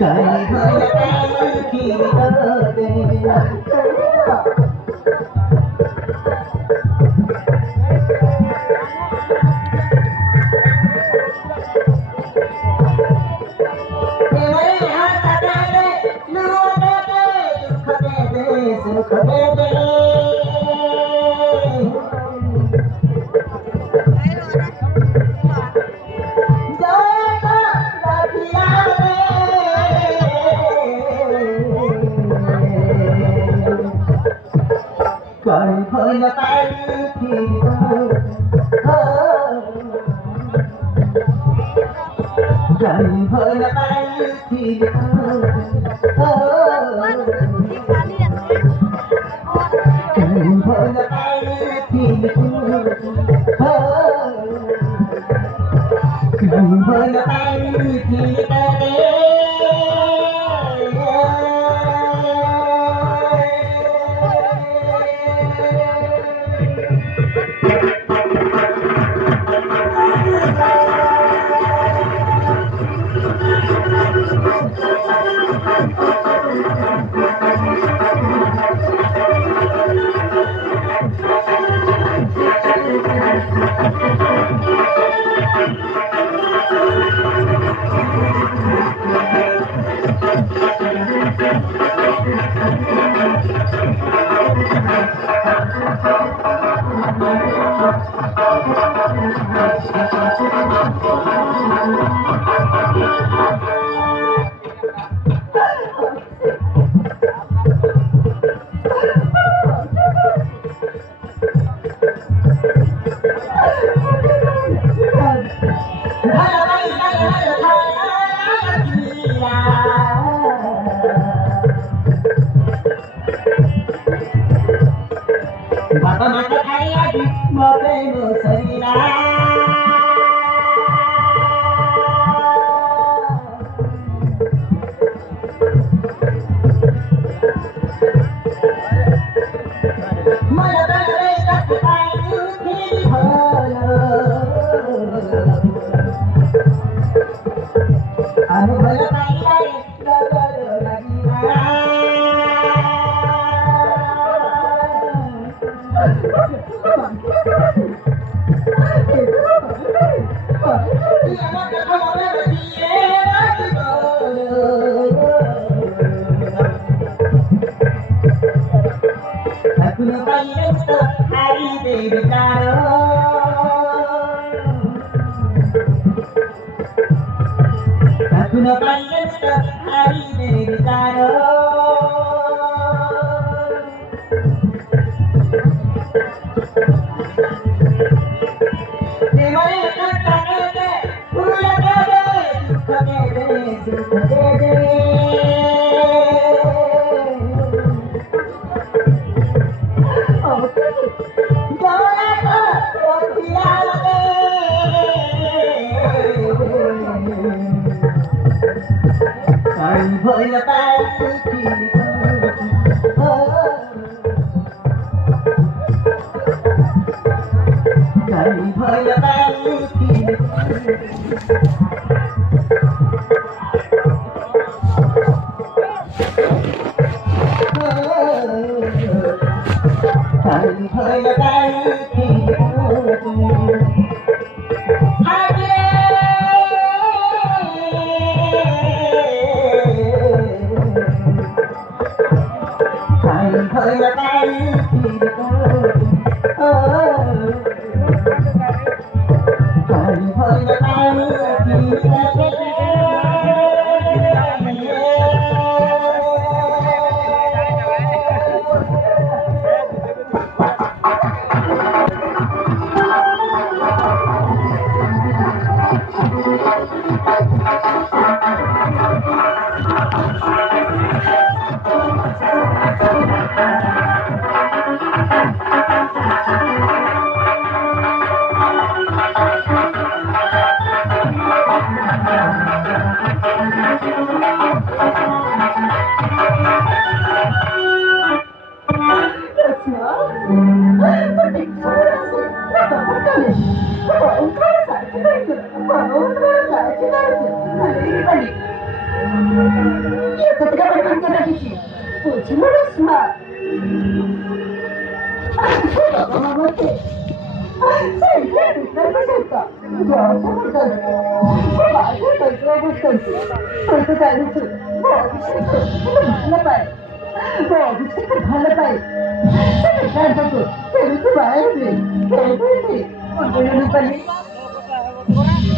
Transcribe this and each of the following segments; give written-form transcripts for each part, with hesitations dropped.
कहीं भर की सुख दे दे कहीं भर की कहीं भर की बाबा माता खाया मते नो सरीरा मला बरे सखाई उठी भलो अनु भलो पाइला डगर लागिरा Aku paling hari berbicara, aku paling hari berbicara. What ভালো পাই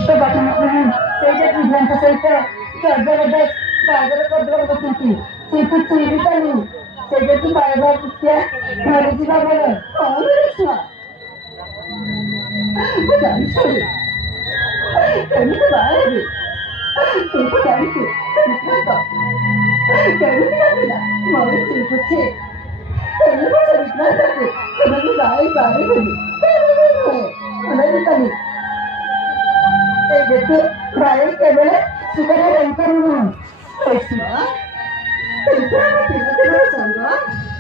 तो ସେଇଟା ଝିଅଙ୍କ ସହିତ କରିଦେବା କରୁଛନ୍ତି କିନ୍ତୁ ଚିରିପାନି ସେଇଟା ତୁ ପାଇବା ଶିକ୍ଷା ମରିଯିବା ଭଲ କଣ ଛୁଆ ମୁଁ ଜାଣିଛୁ କେମିତି ବାହା ହେବି ତୁ ତ ଜାଣିଛୁ ବିକ୍ରାନ୍ତ କେମିତି ଲାଗିଲା ମରିଛି ବୁଝେ କେମିତି ବିକ୍ରାନ୍ତକୁ କେମିତି ବାହା ହେଇପାରିବିନି ଅନେକ देखो भाई केवल सुबह रंग करूँ ऐसी बात तेरे को संग